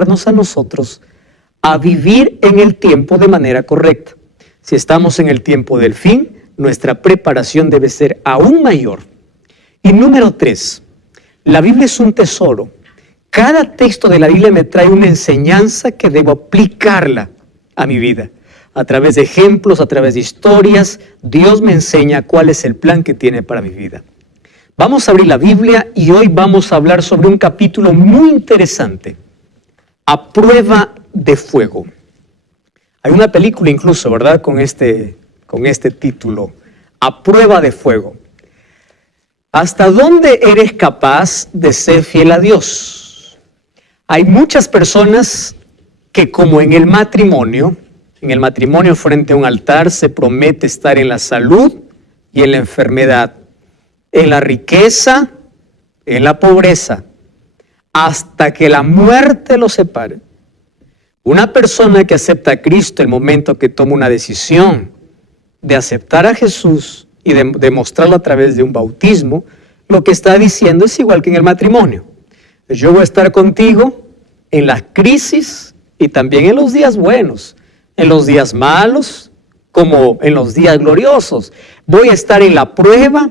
a nosotros a vivir en el tiempo de manera correcta. Si estamos en el tiempo del fin, nuestra preparación debe ser aún mayor. Y número 3, la Biblia es un tesoro. Cada texto de la Biblia me trae una enseñanza que debo aplicarla a mi vida. A través de ejemplos, a través de historias, Dios me enseña cuál es el plan que tiene para mi vida. Vamos a abrir la Biblia y hoy vamos a hablar sobre un capítulo muy interesante. A prueba de fuego. Hay una película incluso, ¿verdad? Con este título. A prueba de fuego. ¿Hasta dónde eres capaz de ser fiel a Dios? Hay muchas personas que, como en el matrimonio frente a un altar se promete estar en la salud y en la enfermedad, en la riqueza, en la pobreza, hasta que la muerte los separe. Una persona que acepta a Cristo el momento que toma una decisión de aceptar a Jesús y de demostrarlo a través de un bautismo, lo que está diciendo es igual que en el matrimonio. Yo voy a estar contigo en las crisis y también en los días buenos, en los días malos como en los días gloriosos. Voy a estar en la prueba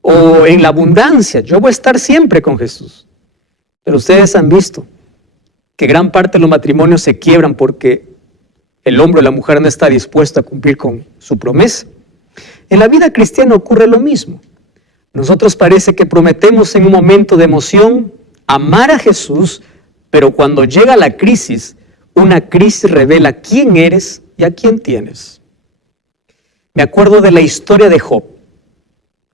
o en la abundancia. Yo voy a estar siempre con Jesús. Pero ustedes han visto que gran parte de los matrimonios se quiebran porque el hombre o la mujer no está dispuesto a cumplir con su promesa. En la vida cristiana ocurre lo mismo. Nosotros parece que prometemos en un momento de emoción amar a Jesús, pero cuando llega la crisis, una crisis revela quién eres y a quién tienes. Me acuerdo de la historia de Job.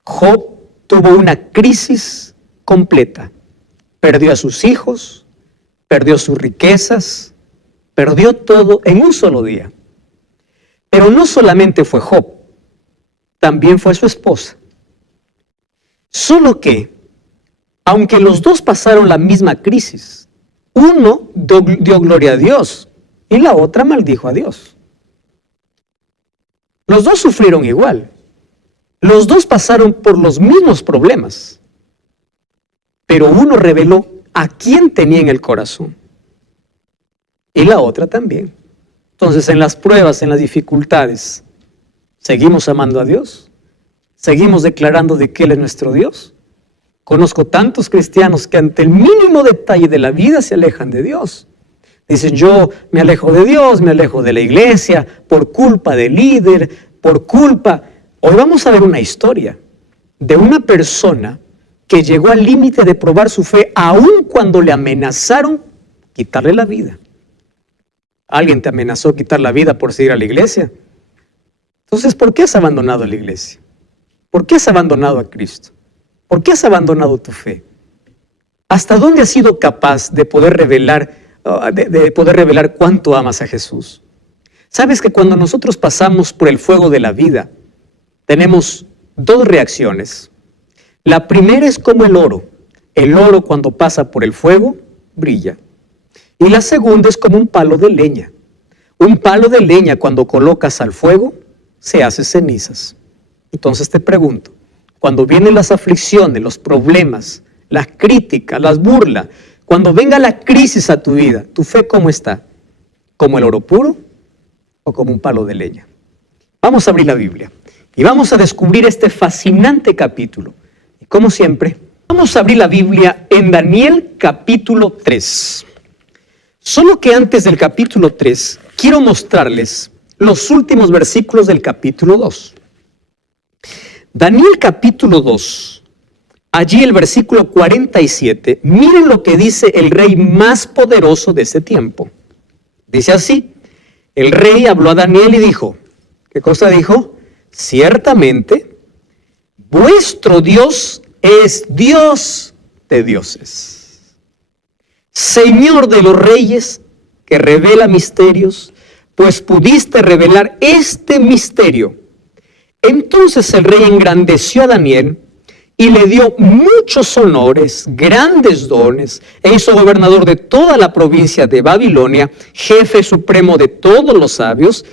Job tuvo una crisis completa. Perdió a sus hijos, perdió sus riquezas, perdió todo en un solo día. Pero no solamente fue Job, también fue su esposa. Solo que, aunque los dos pasaron la misma crisis, uno dio gloria a Dios y la otra maldijo a Dios. Los dos sufrieron igual. Los dos pasaron por los mismos problemas. Pero uno reveló a quién tenía en el corazón. Y la otra también. Entonces, en las pruebas, en las dificultades, ¿seguimos amando a Dios? ¿Seguimos declarando de que Él es nuestro Dios? Conozco tantos cristianos que ante el mínimo detalle de la vida se alejan de Dios. Dicen, yo me alejo de Dios, me alejo de la iglesia, por culpa del líder, por culpa... Hoy vamos a ver una historia de una persona que llegó al límite de probar su fe, aun cuando le amenazaron quitarle la vida. ¿Alguien te amenazó quitar la vida por seguir a la iglesia? Entonces, ¿por qué has abandonado la iglesia? ¿Por qué has abandonado a Cristo? ¿Por qué has abandonado tu fe? ¿Hasta dónde has sido capaz de poder revelar cuánto amas a Jesús? ¿Sabes que cuando nosotros pasamos por el fuego de la vida, tenemos dos reacciones? La primera es como el oro. El oro cuando pasa por el fuego, brilla. Y la segunda es como un palo de leña. Un palo de leña cuando colocas al fuego, se hace cenizas. Entonces te pregunto, cuando vienen las aflicciones, los problemas, las críticas, las burlas, cuando venga la crisis a tu vida, ¿tu fe cómo está? ¿Como el oro puro o como un palo de leña? Vamos a abrir la Biblia y vamos a descubrir este fascinante capítulo. Y como siempre, vamos a abrir la Biblia en Daniel capítulo 3. Solo que antes del capítulo 3, quiero mostrarles los últimos versículos del capítulo 2. Daniel capítulo 2, allí el versículo 47, miren lo que dice el rey más poderoso de ese tiempo. Dice así, el rey habló a Daniel y dijo, ¿qué cosa dijo? Ciertamente, vuestro Dios es Dios de dioses, Señor de los reyes, que revela misterios, pues pudiste revelar este misterio. Entonces el rey engrandeció a Daniel y le dio muchos honores, grandes dones, e hizo gobernador de toda la provincia de Babilonia, jefe supremo de todos los sabios.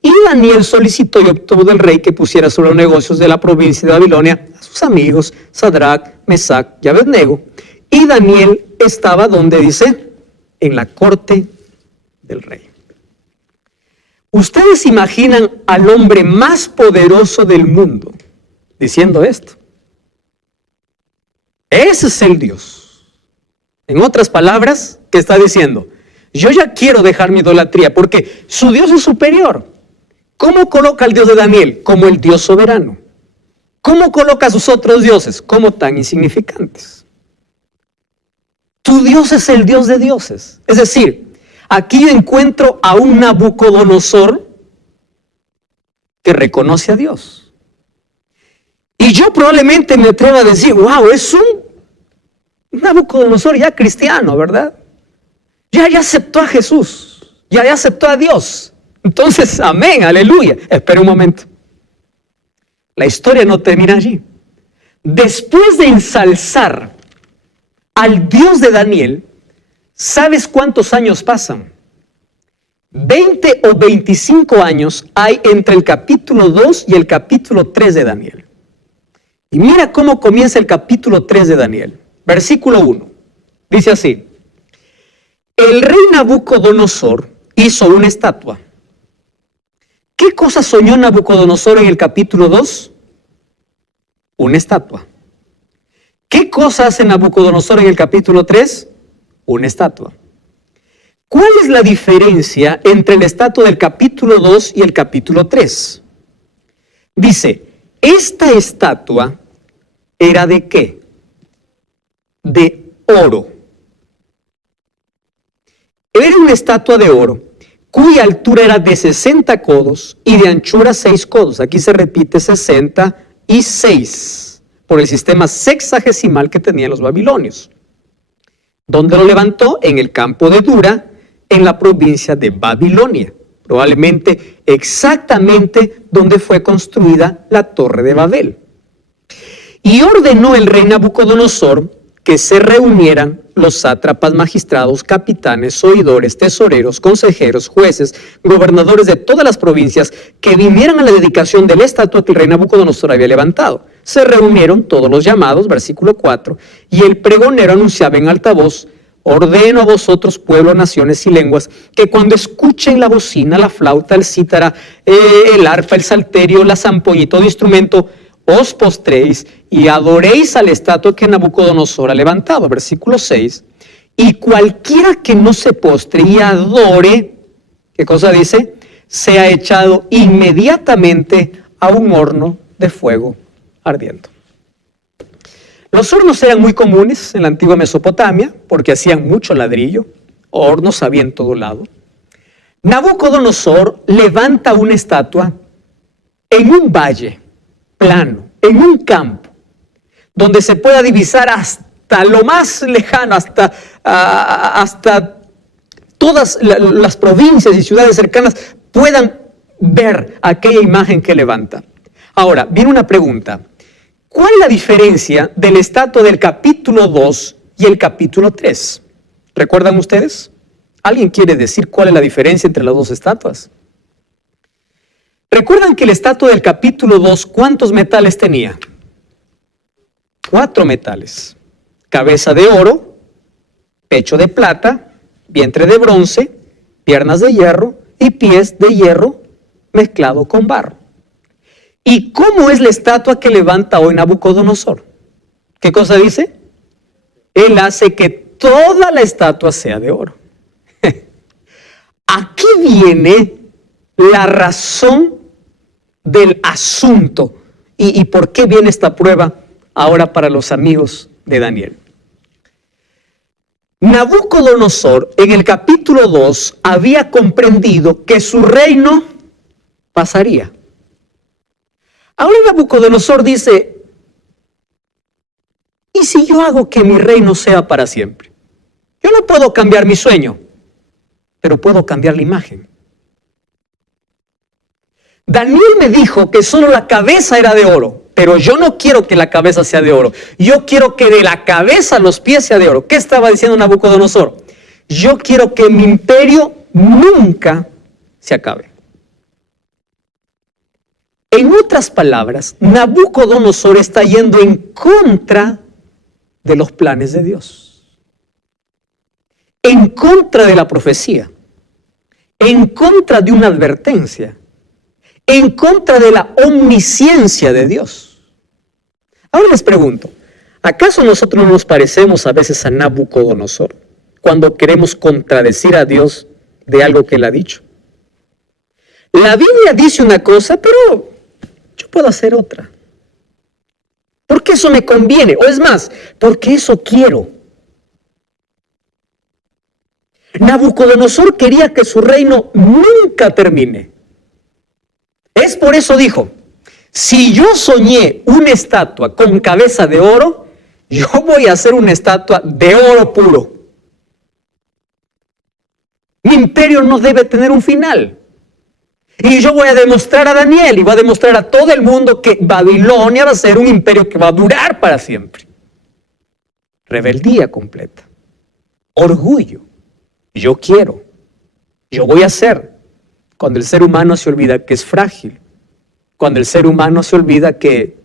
Y Daniel solicitó y obtuvo del rey que pusiera sobre los negocios de la provincia de Babilonia a sus amigos Sadrac, Mesac y Abednego. Y Daniel estaba donde dice, en la corte del rey. Ustedes imaginan al hombre más poderoso del mundo diciendo esto. Ese es el Dios. En otras palabras, ¿qué está diciendo? Yo ya quiero dejar mi idolatría porque su Dios es superior. ¿Cómo coloca al Dios de Daniel? Como el Dios soberano. ¿Cómo coloca a sus otros dioses? Como tan insignificantes. Tu Dios es el Dios de dioses. Es decir, aquí yo encuentro a un Nabucodonosor que reconoce a Dios. Y yo probablemente me atrevo a decir, wow, es un Nabucodonosor ya cristiano, ¿verdad? Ya aceptó a Jesús, ya aceptó a Dios. Entonces, amén, aleluya. Espera un momento. La historia no termina allí. Después de ensalzar al Dios de Daniel, ¿sabes cuántos años pasan? 20 o 25 años hay entre el capítulo 2 y el capítulo 3 de Daniel. Y mira cómo comienza el capítulo 3 de Daniel. Versículo 1. Dice así. El rey Nabucodonosor hizo una estatua. ¿Qué cosa soñó Nabucodonosor en el capítulo 2? Una estatua. ¿Qué cosa hace Nabucodonosor en el capítulo 3? Una estatua. ¿Cuál es la diferencia entre la estatua del capítulo 2 y el capítulo 3? Dice, esta estatua era ¿de qué? De oro. Era una estatua de oro, cuya altura era de 60 codos y de anchura 6 codos. Aquí se repite 66 por el sistema sexagesimal que tenían los babilonios. ¿Dónde lo levantó? En el campo de Dura, en la provincia de Babilonia. Probablemente exactamente donde fue construida la Torre de Babel. Y ordenó el rey Nabucodonosor que se reunieran los sátrapas, magistrados, capitanes, oidores, tesoreros, consejeros, jueces, gobernadores de todas las provincias, que vinieran a la dedicación de la estatua que el rey Nabucodonosor había levantado. Se reunieron todos los llamados, versículo 4, y el pregonero anunciaba en alta voz, ordeno a vosotros, pueblos, naciones y lenguas, que cuando escuchen la bocina, la flauta, el cítara, el arpa, el salterio, la zampoña y todo instrumento, os postréis y adoréis a la estatua que Nabucodonosor ha levantado. Versículo 6. Y cualquiera que no se postre y adore, ¿qué cosa dice? Sea echado inmediatamente a un horno de fuego ardiendo. Los hornos eran muy comunes en la antigua Mesopotamia porque hacían mucho ladrillo. Hornos había en todo lado. Nabucodonosor levanta una estatua en un valle plano, en un campo, donde se pueda divisar hasta lo más lejano, hasta todas las provincias y ciudades cercanas puedan ver aquella imagen que levanta. Ahora, viene una pregunta. ¿Cuál es la diferencia de la estatua del capítulo 2 y el capítulo 3? ¿Recuerdan ustedes? ¿Alguien quiere decir cuál es la diferencia entre las dos estatuas? ¿Recuerdan que la estatua del capítulo 2, cuántos metales tenía? 4 metales. Cabeza de oro, pecho de plata, vientre de bronce, piernas de hierro y pies de hierro mezclado con barro. ¿Y cómo es la estatua que levanta hoy Nabucodonosor? ¿Qué cosa dice? Él hace que toda la estatua sea de oro. Aquí viene la razón del asunto y por qué viene esta prueba ahora para los amigos de Daniel. Nabucodonosor en el capítulo 2 había comprendido que su reino pasaría. Ahora Nabucodonosor dice, ¿y si yo hago que mi reino sea para siempre? Yo no puedo cambiar mi sueño, pero puedo cambiar la imagen. Daniel me dijo que solo la cabeza era de oro, pero yo no quiero que la cabeza sea de oro. Yo quiero que de la cabeza a los pies sea de oro. ¿Qué estaba diciendo Nabucodonosor? Yo quiero que mi imperio nunca se acabe. En otras palabras, Nabucodonosor está yendo en contra de los planes de Dios. en contra de la profecía, en contra de una advertencia, en contra de la omnisciencia de Dios. Ahora les pregunto, ¿acaso nosotros no nos parecemos a veces a Nabucodonosor cuando queremos contradecir a Dios de algo que Él ha dicho? La Biblia dice una cosa, pero yo puedo hacer otra. Porque eso me conviene, o es más, porque eso quiero. Nabucodonosor quería que su reino nunca termine. Es por eso dijo, si yo soñé una estatua con cabeza de oro, yo voy a hacer una estatua de oro puro. Mi imperio no debe tener un final. Y yo voy a demostrar a Daniel y voy a demostrar a todo el mundo que Babilonia va a ser un imperio que va a durar para siempre. Rebeldía completa. Orgullo. Yo quiero. Yo voy a hacer. Cuando el ser humano se olvida que es frágil. Cuando el ser humano se olvida que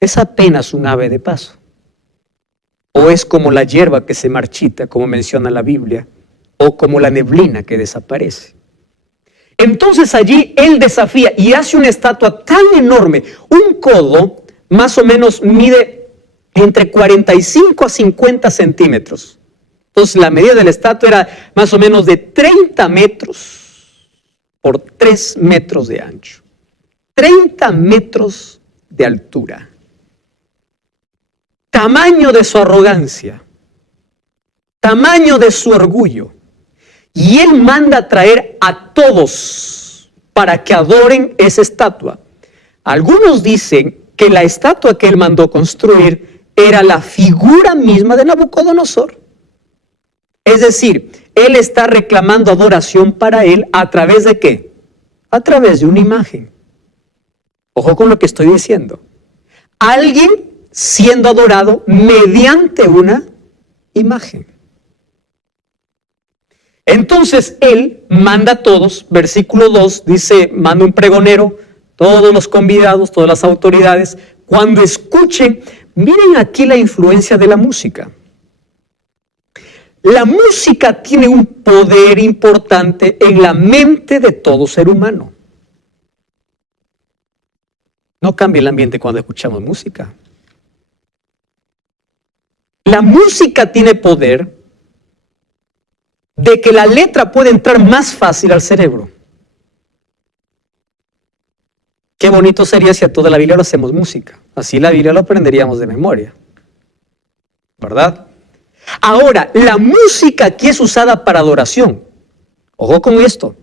es apenas un ave de paso. O es como la hierba que se marchita, como menciona la Biblia. O como la neblina que desaparece. Entonces allí él desafía y hace una estatua tan enorme, un codo más o menos mide entre 45 a 50 centímetros. Entonces la medida de la estatua era más o menos de 30 metros por 3 metros de ancho. 30 metros de altura. Tamaño de su arrogancia, tamaño de su orgullo. Y él manda a traer a todos para que adoren esa estatua. Algunos dicen que la estatua que él mandó construir era la figura misma de Nabucodonosor. Es decir, él está reclamando adoración para él ¿a través de qué? A través de una imagen. Ojo con lo que estoy diciendo. Alguien siendo adorado mediante una imagen. Entonces él manda a todos, versículo 2, dice, manda un pregonero, todos los convidados, todas las autoridades, cuando escuchen, miren aquí la influencia de la música. La música tiene un poder importante en la mente de todo ser humano. No cambia el ambiente cuando escuchamos música. La música tiene poder de que la letra puede entrar más fácil al cerebro. Qué bonito sería si a toda la Biblia lo hacemos música. Así la Biblia lo aprenderíamos de memoria. ¿Verdad? Ahora, la música aquí es usada para adoración. Ojo con esto.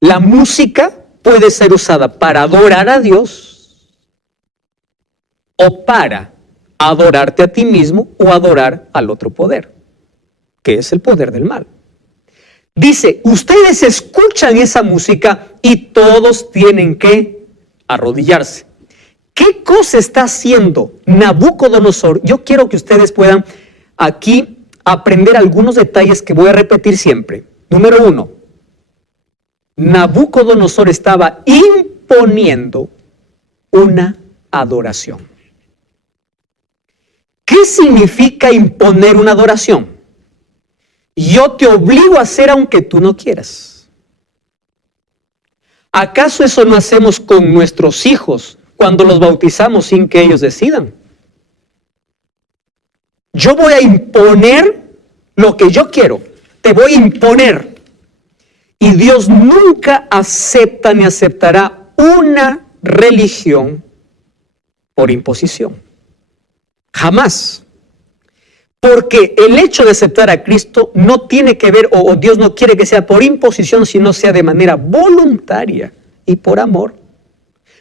La música puede ser usada para adorar a Dios o para adorarte a ti mismo o adorar al otro poder, que es el poder del mal. Dice, ustedes escuchan esa música y todos tienen que arrodillarse. ¿Qué cosa está haciendo Nabucodonosor? Yo quiero que ustedes puedan aquí aprender algunos detalles que voy a repetir siempre. Número 1, Nabucodonosor estaba imponiendo una adoración. ¿Qué significa imponer una adoración? Yo te obligo a hacer aunque tú no quieras. ¿Acaso eso no hacemos con nuestros hijos cuando los bautizamos sin que ellos decidan? Yo voy a imponer lo que yo quiero. Te voy a imponer. Y Dios nunca acepta ni aceptará una religión por imposición. Jamás. Porque el hecho de aceptar a Cristo no tiene que ver, o Dios no quiere que sea por imposición, sino sea de manera voluntaria y por amor.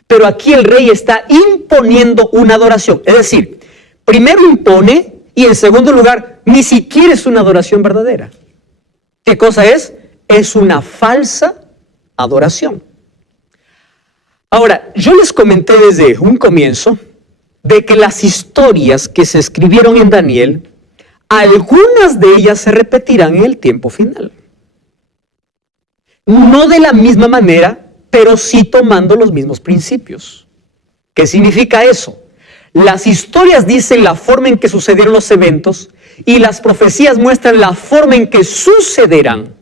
Pero aquí el rey está imponiendo una adoración. Es decir, primero impone y en segundo lugar, ni siquiera es una adoración verdadera. ¿Qué cosa es? Es una falsa adoración. Ahora, yo les comenté desde un comienzo de que las historias que se escribieron en Daniel, algunas de ellas se repetirán en el tiempo final. No de la misma manera, pero sí tomando los mismos principios. ¿Qué significa eso? Las historias dicen la forma en que sucedieron los eventos y las profecías muestran la forma en que sucederán.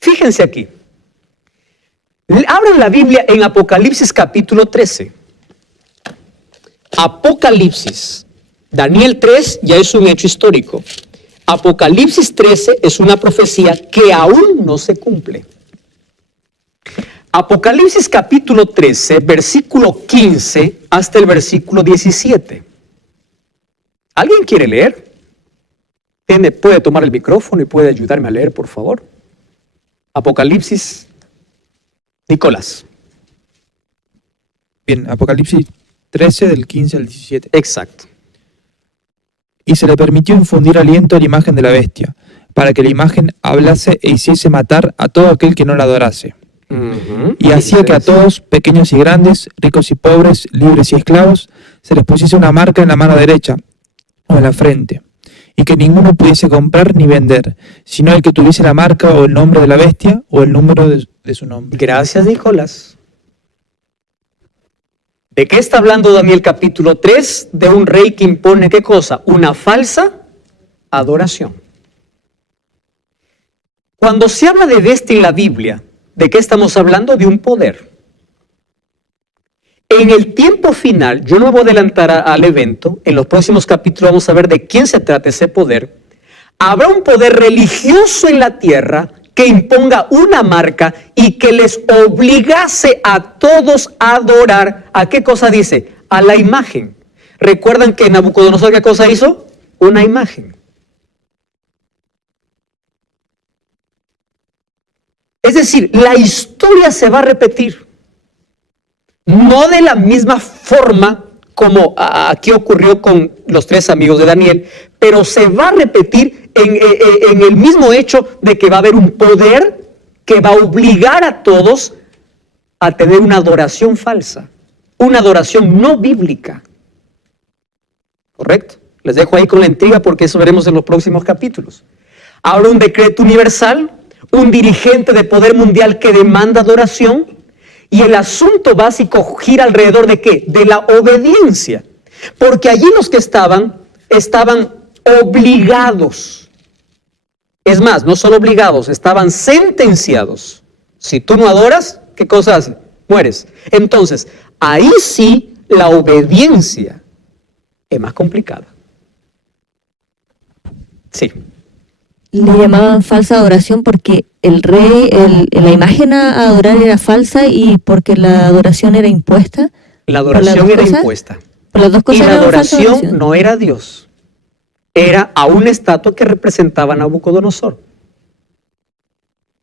Fíjense aquí. Abran la Biblia en Apocalipsis capítulo 13. Apocalipsis. Daniel 3 ya es un hecho histórico. Apocalipsis 13 es una profecía que aún no se cumple. Apocalipsis capítulo 13, versículo 15 hasta el versículo 17. ¿Alguien quiere leer? Puede tomar el micrófono y puede ayudarme a leer, por favor. Apocalipsis, Nicolás. Bien, Apocalipsis 13 del 15 al 17. Exacto. Y se le permitió infundir aliento a la imagen de la bestia, para que la imagen hablase e hiciese matar a todo aquel que no la adorase. Y hacía que a todos, pequeños y grandes, ricos y pobres, libres y esclavos, se les pusiese una marca en la mano derecha o en la frente, y que ninguno pudiese comprar ni vender, sino el que tuviese la marca o el nombre de la bestia o el número de su nombre. Gracias, Nicolás. ¿De qué está hablando Daniel capítulo 3? De un rey que impone, ¿qué cosa? Una falsa adoración. Cuando se habla de bestia en la Biblia, ¿de qué estamos hablando? De un poder. En el tiempo final, yo no me voy a adelantar al evento, en los próximos capítulos vamos a ver de quién se trata ese poder. Habrá un poder religioso en la tierra que imponga una marca y que les obligase a todos a adorar. ¿A qué cosa dice? A la imagen. ¿Recuerdan que Nabucodonosor qué cosa hizo? Una imagen. Es decir, la historia se va a repetir. No de la misma forma como aquí ocurrió con los 3 amigos de Daniel, pero se va a repetir en el mismo hecho de que va a haber un poder que va a obligar a todos a tener una adoración falsa, una adoración no bíblica. ¿Correcto? Les dejo ahí con la intriga porque eso veremos en los próximos capítulos. Habrá un decreto universal, un dirigente de poder mundial que demanda adoración, y el asunto básico gira alrededor de ¿qué? De la obediencia. Porque allí los que estaban obligados. Es más, no solo obligados, estaban sentenciados. Si tú no adoras, ¿qué cosa hace? Mueres. Entonces, ahí sí la obediencia es más complicada. Sí. Le llamaban falsa adoración porque el rey, la imagen a adorar era falsa y porque la adoración era impuesta. La adoración era impuesta. Por las dos cosas. Y la adoración no era a Dios. Era a una estatua que representaba a Nabucodonosor.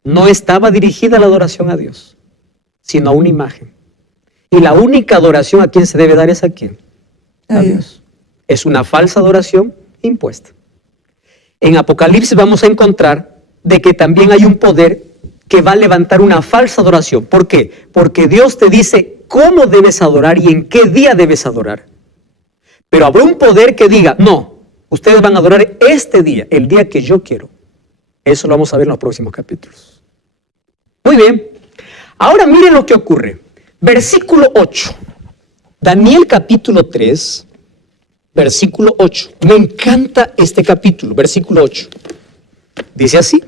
No estaba dirigida la adoración a Dios, sino a una imagen. Y la única adoración a quien se debe dar es a quién. A Dios. Es una falsa adoración impuesta. En Apocalipsis vamos a encontrar de que también hay un poder que va a levantar una falsa adoración. ¿Por qué? Porque Dios te dice cómo debes adorar y en qué día debes adorar. Pero habrá un poder que diga, no, ustedes van a adorar este día, el día que yo quiero. Eso lo vamos a ver en los próximos capítulos. Muy bien. Ahora miren lo que ocurre. Versículo 8. Daniel capítulo 3. Versículo 8. Me encanta este capítulo, versículo 8. Dice así.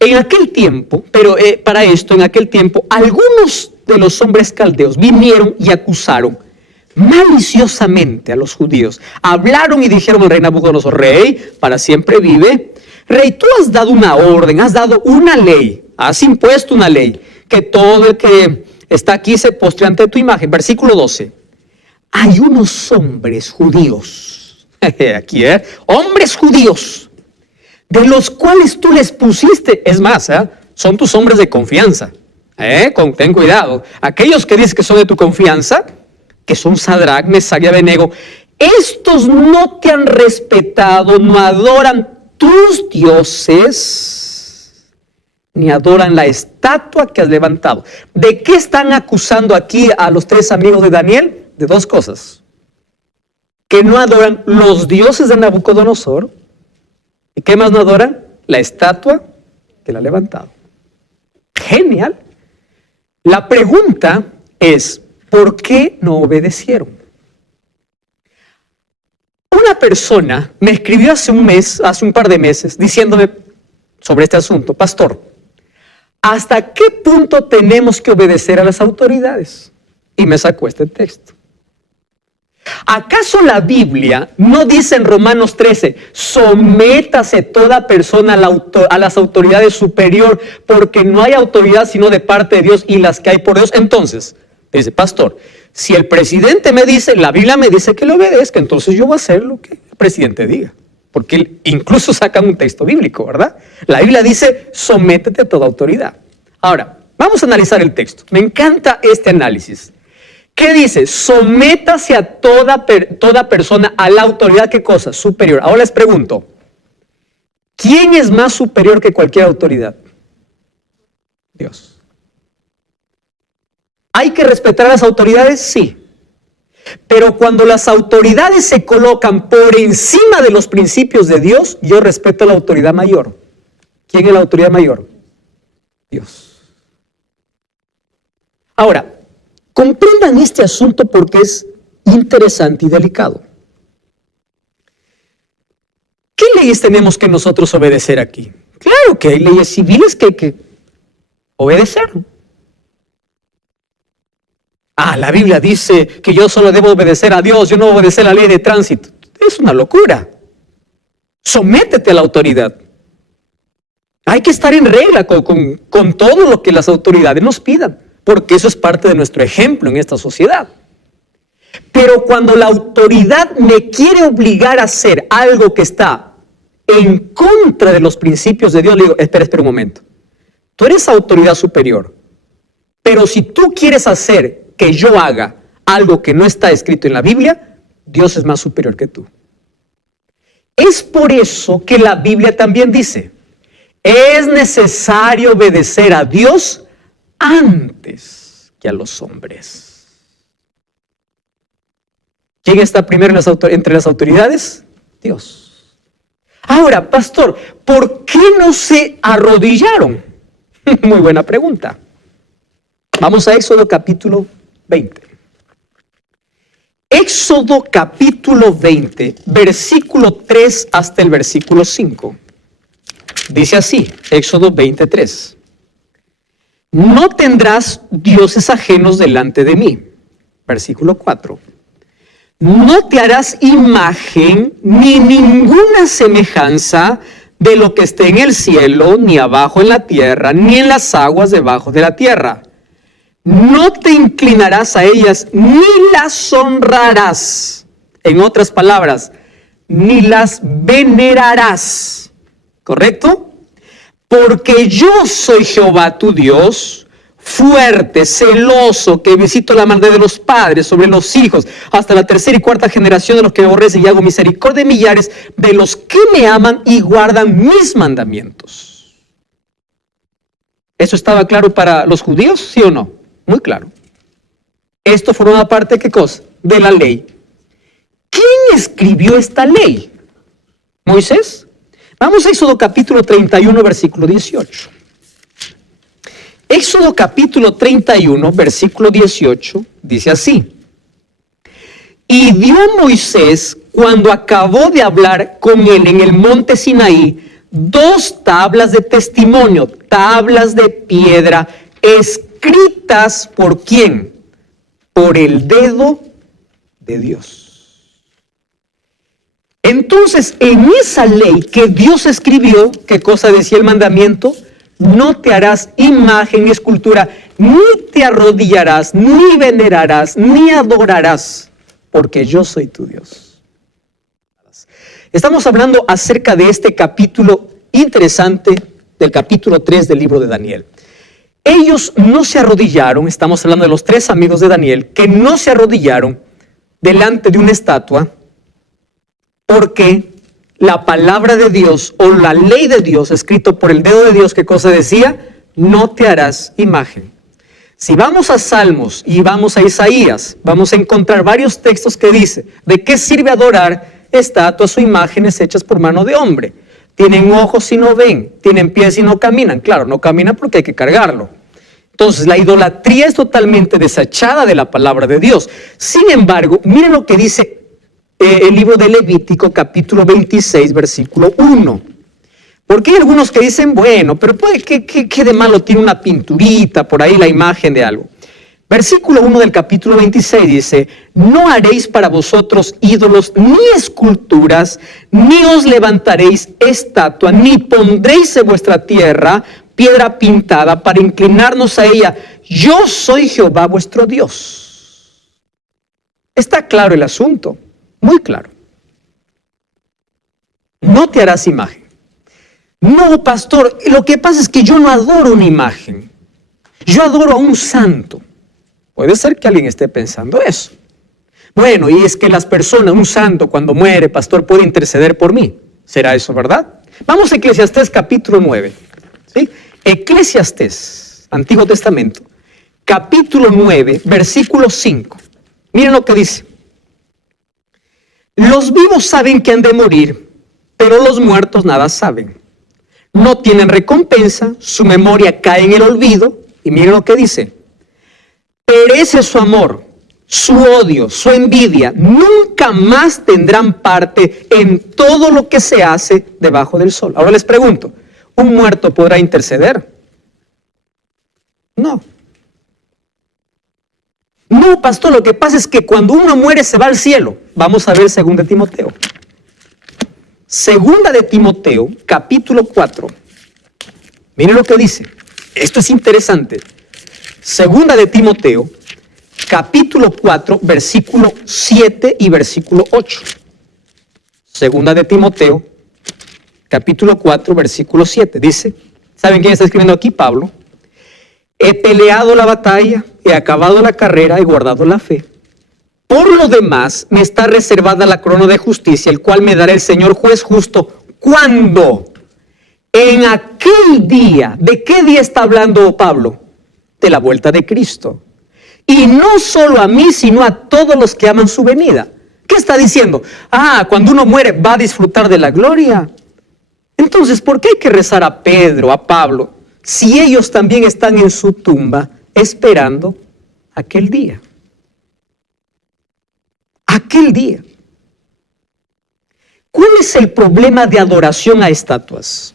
En aquel tiempo, en aquel tiempo, algunos de los hombres caldeos vinieron y acusaron maliciosamente a los judíos. Hablaron y dijeron al rey Nabucodonosor, rey, para siempre vive. Rey, tú has dado una orden, has dado una ley, has impuesto una ley, que todo el que está aquí se postre ante tu imagen. Versículo 12. Hay unos hombres judíos, aquí, hombres judíos, de los cuales tú les pusiste, es más, son tus hombres de confianza, ten cuidado, aquellos que dices que son de tu confianza, que son Sadrach, Mesach y Abednego, estos no te han respetado, no adoran tus dioses, ni adoran la estatua que has levantado. ¿De qué están acusando aquí a los 3 amigos de Daniel? De 2 cosas. Que no adoran los dioses de Nabucodonosor. ¿Y qué más no adoran? La estatua que la ha levantado. Genial. La pregunta es, ¿por qué no obedecieron? una persona me escribió hace un par de meses, diciéndome sobre este asunto: pastor, ¿hasta qué punto tenemos que obedecer a las autoridades? Y me sacó este texto. ¿Acaso la Biblia no dice en Romanos 13, sométase toda persona a las autoridades superior, porque no hay autoridad sino de parte de Dios y las que hay por Dios? Entonces, dice, pastor, si el presidente me dice, la Biblia me dice que le obedezca, entonces yo voy a hacer lo que el presidente diga. Porque incluso sacan un texto bíblico, ¿verdad? La Biblia dice, sométete a toda autoridad. Ahora, vamos a analizar el texto. Me encanta este análisis. ¿Qué dice? Sométase a toda persona a la autoridad, ¿qué cosa? Superior. Ahora les pregunto, ¿quién es más superior que cualquier autoridad? Dios. ¿Hay que respetar a las autoridades? Sí. Pero cuando las autoridades se colocan por encima de los principios de Dios, yo respeto a la autoridad mayor. ¿Quién es la autoridad mayor? Dios. Ahora, comprendan este asunto porque es interesante y delicado. ¿Qué leyes tenemos que nosotros obedecer aquí? Claro que hay leyes civiles que hay que obedecer. La Biblia dice que yo solo debo obedecer a Dios, yo no obedecer la ley de tránsito. Es una locura. Sométete a la autoridad. Hay que estar en regla con todo lo que las autoridades nos pidan, porque eso es parte de nuestro ejemplo en esta sociedad. Pero cuando la autoridad me quiere obligar a hacer algo que está en contra de los principios de Dios, le digo, espera un momento. Tú eres autoridad superior, pero si tú quieres hacer que yo haga algo que no está escrito en la Biblia, Dios es más superior que tú. Es por eso que la Biblia también dice, es necesario obedecer a Dios antes que a los hombres. ¿Quién está primero entre las autoridades? Dios. Ahora, pastor, ¿por qué no se arrodillaron? Muy buena pregunta. Vamos a Éxodo capítulo 20. Éxodo capítulo 20, versículo 3 hasta el versículo 5. Dice así, Éxodo 23. No tendrás dioses ajenos delante de mí. Versículo 4. No te harás imagen ni ninguna semejanza de lo que esté en el cielo, ni abajo en la tierra, ni en las aguas debajo de la tierra. No te inclinarás a ellas, ni las honrarás. En otras palabras, ni las venerarás. ¿Correcto? Porque yo soy Jehová tu Dios, fuerte, celoso, que visito la maldad de los padres sobre los hijos, hasta la tercera y cuarta generación de los que me aborrecen, y hago misericordia de millares de los que me aman y guardan mis mandamientos. ¿Eso estaba claro para los judíos, sí o no? Muy claro. Esto forma parte, ¿qué cosa? De la ley. ¿Quién escribió esta ley? ¿Moisés? Vamos a Éxodo capítulo 31, versículo 18. Éxodo capítulo 31, versículo 18, dice así. Y dio Moisés, cuando acabó de hablar con él en el monte Sinaí, 2 tablas de testimonio, tablas de piedra, escritas ¿por quién? Por el dedo de Dios. Entonces, en esa ley que Dios escribió, ¿qué cosa decía el mandamiento? No te harás imagen ni escultura, ni te arrodillarás, ni venerarás, ni adorarás, porque yo soy tu Dios. Estamos hablando acerca de este capítulo interesante, del capítulo 3 del libro de Daniel. Ellos no se arrodillaron, estamos hablando de los 3 amigos de Daniel, que no se arrodillaron delante de una estatua, porque la palabra de Dios o la ley de Dios, escrito por el dedo de Dios, ¿qué cosa decía? No te harás imagen. Si vamos a Salmos y vamos a Isaías, vamos a encontrar varios textos que dice, ¿de qué sirve adorar estatuas o imágenes hechas por mano de hombre? Tienen ojos y no ven, tienen pies y no caminan. Claro, no caminan porque hay que cargarlo. Entonces, la idolatría es totalmente desechada de la palabra de Dios. Sin embargo, miren lo que dice el libro de Levítico, capítulo 26, versículo 1. Porque hay algunos que dicen, bueno, pero ¿qué de malo tiene una pinturita por ahí, la imagen de algo? Versículo 1 del capítulo 26 dice, no haréis para vosotros ídolos ni esculturas, ni os levantaréis estatua, ni pondréis en vuestra tierra piedra pintada para inclinarnos a ella. Yo soy Jehová vuestro Dios. Está claro el asunto, muy claro. No te harás imagen. No, pastor, lo que pasa es que yo no adoro una imagen. Yo adoro a un santo. Puede ser que alguien esté pensando eso. Bueno, y es que las personas, un santo cuando muere, pastor, puede interceder por mí. ¿Será eso verdad? Vamos a Eclesiastés capítulo 9. ¿Sí? Eclesiastés, Antiguo Testamento, capítulo 9, versículo 5. Miren lo que dice. Los vivos saben que han de morir, pero los muertos nada saben. No tienen recompensa, su memoria cae en el olvido. Y miren lo que dice. Perece su amor, su odio, su envidia. Nunca más tendrán parte en todo lo que se hace debajo del sol. Ahora les pregunto, ¿un muerto podrá interceder? No. No, pastor, lo que pasa es que cuando uno muere se va al cielo. Vamos a ver 2 de Timoteo. 2 de Timoteo, capítulo 4. Miren lo que dice. Esto es interesante. 2 de Timoteo, capítulo 4, versículo 7 y versículo 8. 2 de Timoteo, capítulo 4, versículo 7. Dice, ¿saben quién está escribiendo aquí? Pablo. He peleado la batalla, he acabado la carrera, he guardado la fe. Por lo demás, me está reservada la corona de justicia, el cual me dará el Señor juez justo. ¿Cuándo? En aquel día. ¿De qué día está hablando Pablo? De la vuelta de Cristo. Y no solo a mí, sino a todos los que aman su venida. ¿Qué está diciendo? Cuando uno muere va a disfrutar de la gloria. Entonces, ¿por qué hay que rezar a Pedro, a Pablo, si ellos también están en su tumba esperando aquel día? Aquel día. ¿Cuál es el problema de adoración a estatuas?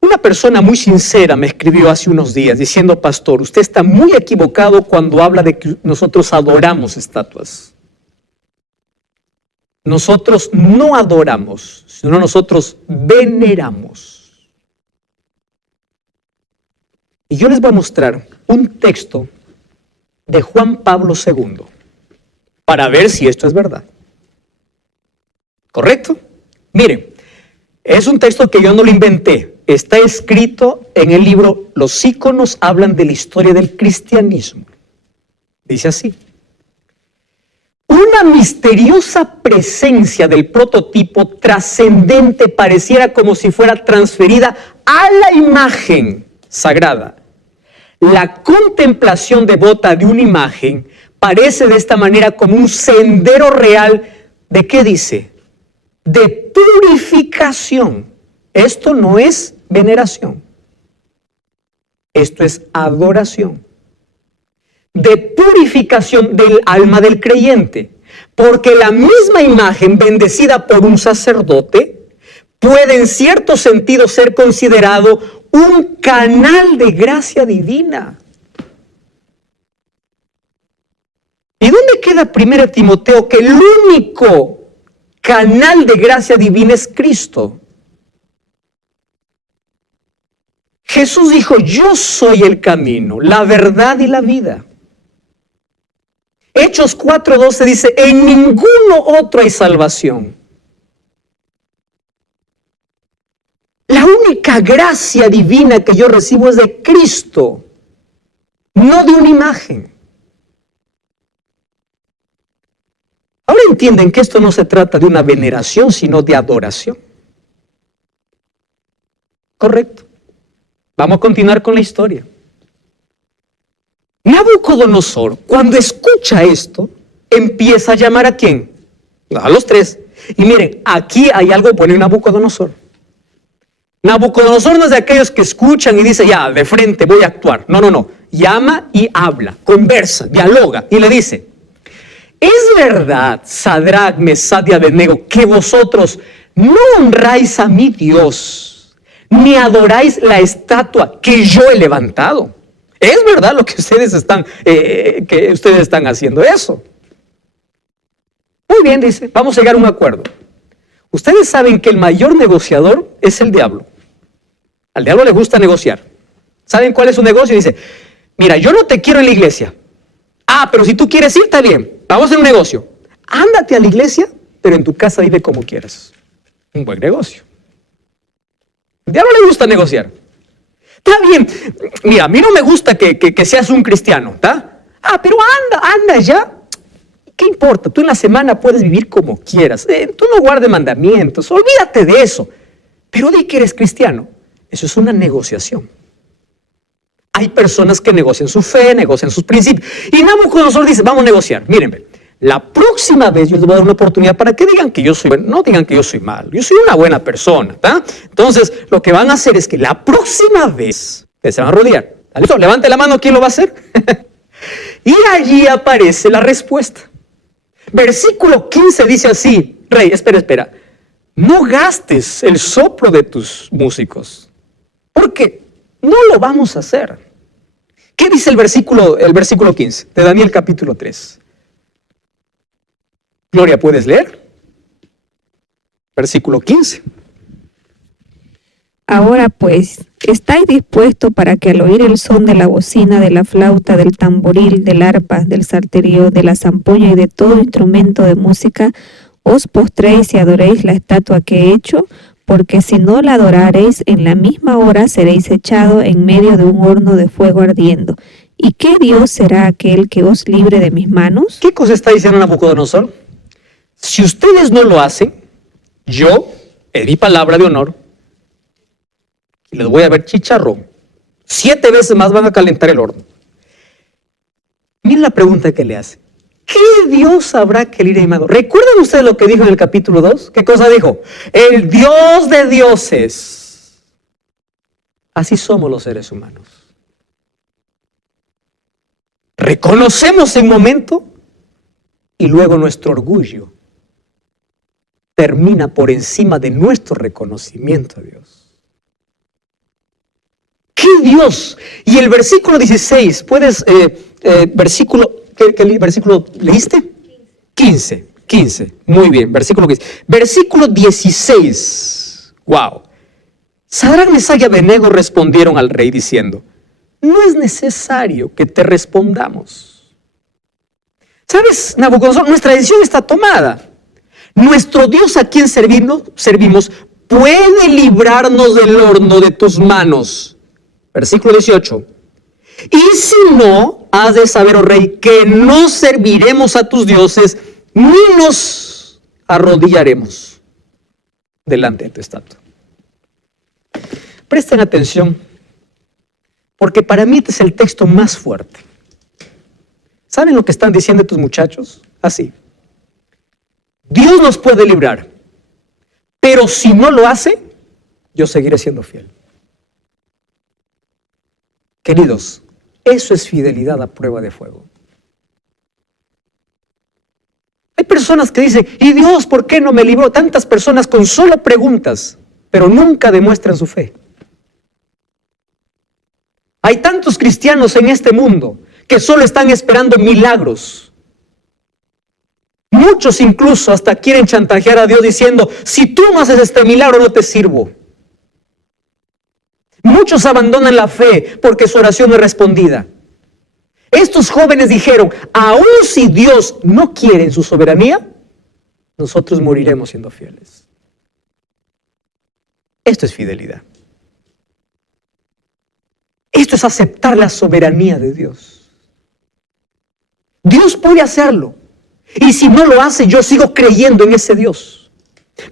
Una persona muy sincera me escribió hace unos días diciendo, pastor, usted está muy equivocado cuando habla de que nosotros adoramos estatuas. Nosotros no adoramos, sino nosotros veneramos. Y yo les voy a mostrar un texto de Juan Pablo II para ver si esto es verdad. ¿Correcto? Miren, es un texto que yo no lo inventé. Está escrito en el libro Los íconos hablan de la historia del cristianismo. Dice así. Una misteriosa presencia del prototipo trascendente pareciera como si fuera transferida a la imagen sagrada. La contemplación devota de una imagen parece de esta manera como un sendero real de, ¿qué dice? De purificación. Esto no es veneración. Esto es adoración. De purificación del alma del creyente. Porque la misma imagen bendecida por un sacerdote puede en cierto sentido ser considerado un canal de gracia divina. ¿Y dónde queda 1 Timoteo? Que el único canal de gracia divina es Cristo. Jesús dijo, yo soy el camino, la verdad y la vida. Hechos 4:12 dice, en ninguno otro hay salvación. La única gracia divina que yo recibo es de Cristo, no de una imagen. Ahora entienden que esto no se trata de una veneración, sino de adoración. Correcto. Vamos a continuar con la historia. Nabucodonosor, cuando escucha esto, empieza a llamar ¿a quién? A los tres. Y miren, aquí hay algo bueno en Nabucodonosor. Nabucodonosor no es de aquellos que escuchan y dice, ya, de frente voy a actuar. No. Llama y habla, conversa, dialoga y le dice, ¿es verdad, Sadrach, Mesach y Abednego, que vosotros no honráis a mi Dios, ni adoráis la estatua que yo he levantado? ¿Es verdad lo que ustedes están haciendo eso? Muy bien, dice, vamos a llegar a un acuerdo. Ustedes saben que el mayor negociador es el diablo. Al diablo le gusta negociar. ¿Saben cuál es su negocio? Dice, mira, yo no te quiero en la iglesia. Ah, pero si tú quieres ir, está bien. Vamos a hacer un negocio. Ándate a la iglesia, pero en tu casa vive como quieras. Un buen negocio. Al diablo le gusta negociar. Está bien. Mira, a mí no me gusta que seas un cristiano, ¿está? Ah, pero anda ya. ¿Qué importa? Tú en la semana puedes vivir como quieras. Tú no guardes mandamientos. Olvídate de eso. Pero di que eres cristiano. Eso es una negociación. Hay personas que negocian su fe, negocian sus principios. Y Nabucodonosor dice, vamos a negociar. Mírenme, la próxima vez yo les voy a dar una oportunidad para que digan que yo soy bueno. No digan que yo soy malo. Yo soy una buena persona. ¿Tá? Entonces, lo que van a hacer es que la próxima vez que se van a rodear. ¿Listo? Levante la mano, ¿quién lo va a hacer? Y allí aparece la respuesta. Versículo 15 dice así, rey, espera. No gastes el soplo de tus músicos, porque no lo vamos a hacer. ¿Qué dice el versículo 15 de Daniel capítulo 3? Gloria, ¿puedes leer? Versículo 15. Ahora pues, ¿estáis dispuestos para que al oír el son de la bocina, de la flauta, del tamboril, del arpa, del salterio, de la zampoña y de todo instrumento de música, os postréis y adoréis la estatua que he hecho? Porque si no la adorareis, en la misma hora seréis echados en medio de un horno de fuego ardiendo. ¿Y qué Dios será aquel que os libre de mis manos? ¿Qué cosa está diciendo Nabucodonosor? Si ustedes no lo hacen, yo, en mi palabra de honor, les voy a ver chicharrón. 7 veces más van a calentar el horno. Miren la pregunta que le hace. ¿Qué Dios habrá que libre de mi mano? ¿Recuerdan ustedes lo que dijo en el capítulo 2? ¿Qué cosa dijo? El Dios de dioses. Así somos los seres humanos. Reconocemos en momento y luego nuestro orgullo termina por encima de nuestro reconocimiento a Dios. ¿Qué Dios? Y el versículo 16, ¿puedes, ¿qué versículo leíste? 15, muy bien, versículo 15. Versículo 16, wow. Sadrach, Mesach y Abednego respondieron al rey diciendo, no es necesario que te respondamos. ¿Sabes, Nabucodonosor? Nuestra decisión está tomada. Nuestro Dios a quien servimos puede librarnos del horno de tus manos. Versículo 18. Y si no, has de saber, oh rey, que no serviremos a tus dioses, ni nos arrodillaremos delante de tu estatua. Presten atención, porque para mí este es el texto más fuerte. ¿Saben lo que están diciendo estos muchachos? Así. Dios nos puede librar, pero si no lo hace, yo seguiré siendo fiel. Queridos, eso es fidelidad a prueba de fuego. Hay personas que dicen, ¿y Dios por qué no me libró? Tantas personas con solo preguntas, pero nunca demuestran su fe. Hay tantos cristianos en este mundo que solo están esperando milagros. Muchos incluso hasta quieren chantajear a Dios diciendo, si tú no haces este milagro no te sirvo. Muchos abandonan la fe porque su oración no es respondida. Estos jóvenes dijeron, aun si Dios no quiere en su soberanía, nosotros moriremos siendo fieles. Esto es fidelidad. Esto es aceptar la soberanía de Dios. Dios puede hacerlo. Y si no lo hace, yo sigo creyendo en ese Dios.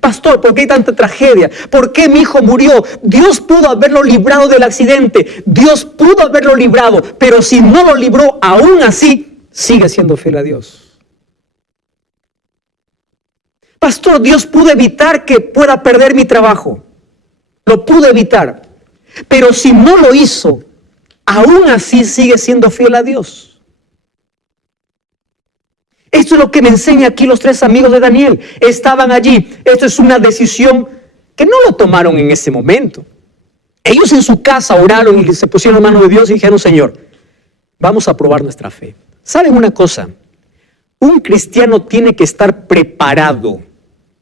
Pastor, ¿por qué hay tanta tragedia? ¿Por qué mi hijo murió? Dios pudo haberlo librado del accidente. Dios pudo haberlo librado. Pero si no lo libró, aún así, sigue siendo fiel a Dios. Pastor, Dios pudo evitar que pueda perder mi trabajo. Lo pudo evitar. Pero si no lo hizo, aún así sigue siendo fiel a Dios. Esto es lo que me enseña aquí los 3 amigos de Daniel. Estaban allí. Esto es una decisión que no lo tomaron en ese momento. Ellos en su casa oraron y se pusieron en manos de Dios y dijeron, Señor, vamos a probar nuestra fe. ¿Saben una cosa? Un cristiano tiene que estar preparado,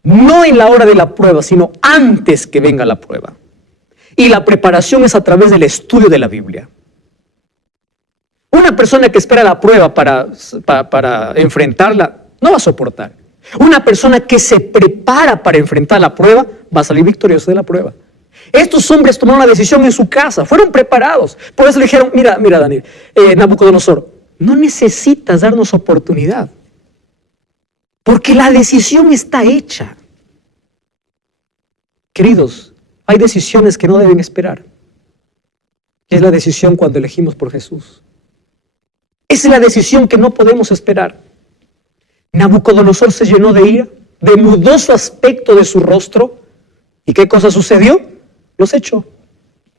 no en la hora de la prueba, sino antes que venga la prueba. Y la preparación es a través del estudio de la Biblia. Una persona que espera la prueba para enfrentarla, no va a soportar. Una persona que se prepara para enfrentar la prueba, va a salir victorioso de la prueba. Estos hombres tomaron la decisión en su casa, fueron preparados. Por eso le dijeron, mira Daniel, Nabucodonosor, no necesitas darnos oportunidad. Porque la decisión está hecha. Queridos, hay decisiones que no deben esperar. Y es la decisión cuando elegimos por Jesús. Esa es la decisión que no podemos esperar. Nabucodonosor se llenó de ira, demudó su aspecto de su rostro. ¿Y qué cosa sucedió? Los echó.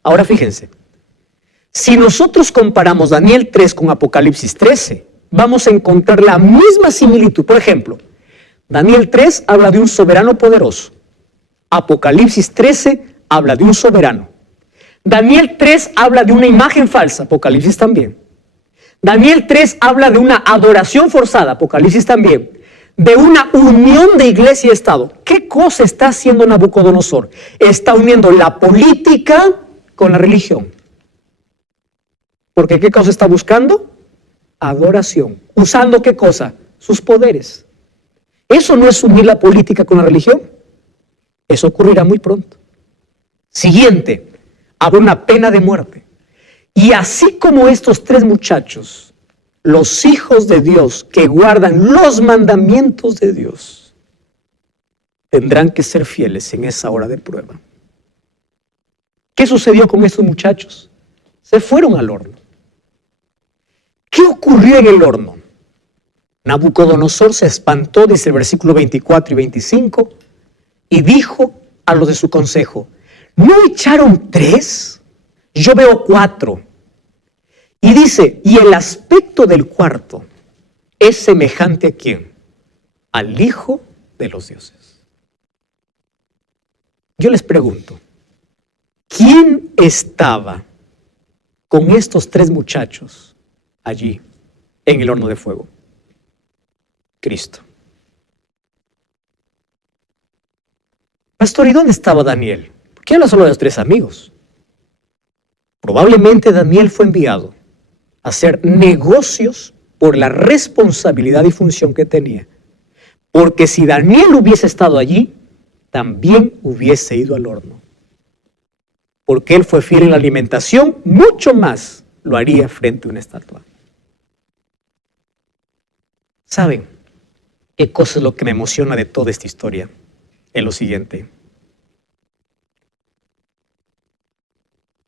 Ahora fíjense, si nosotros comparamos Daniel 3 con Apocalipsis 13, vamos a encontrar la misma similitud. Por ejemplo, Daniel 3 habla de un soberano poderoso. Apocalipsis 13 habla de un soberano. Daniel 3 habla de una imagen falsa, Apocalipsis también. Daniel 3 habla de una adoración forzada, Apocalipsis también. De una unión de iglesia y Estado. ¿Qué cosa está haciendo Nabucodonosor? Está uniendo la política con la religión. Porque ¿qué cosa está buscando? Adoración. ¿Usando qué cosa? Sus poderes. ¿Eso no es unir la política con la religión? Eso ocurrirá muy pronto. Siguiente, habrá una pena de muerte. Y así como estos 3 muchachos, los hijos de Dios que guardan los mandamientos de Dios, tendrán que ser fieles en esa hora de prueba. ¿Qué sucedió con estos muchachos? Se fueron al horno. ¿Qué ocurrió en el horno? Nabucodonosor se espantó, dice el versículo 24 y 25, y dijo a los de su consejo, ¿no echaron 3? Yo veo 4. Y dice, y el aspecto del cuarto es semejante a ¿quién? Al Hijo de los dioses. Yo les pregunto, ¿quién estaba con estos 3 muchachos allí en el horno de fuego? Cristo. Pastor, ¿y dónde estaba Daniel? ¿Por qué habla solo de los 3 amigos? Probablemente Daniel fue enviado a hacer negocios por la responsabilidad y función que tenía. Porque si Daniel hubiese estado allí, también hubiese ido al horno. Porque él fue fiel en la alimentación, mucho más lo haría frente a una estatua. ¿Saben qué cosa es lo que me emociona de toda esta historia? Es lo siguiente.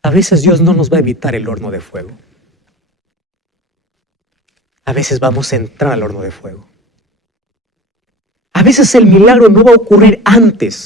A veces Dios no nos va a evitar el horno de fuego. A veces vamos a entrar al horno de fuego. A veces el milagro no va a ocurrir antes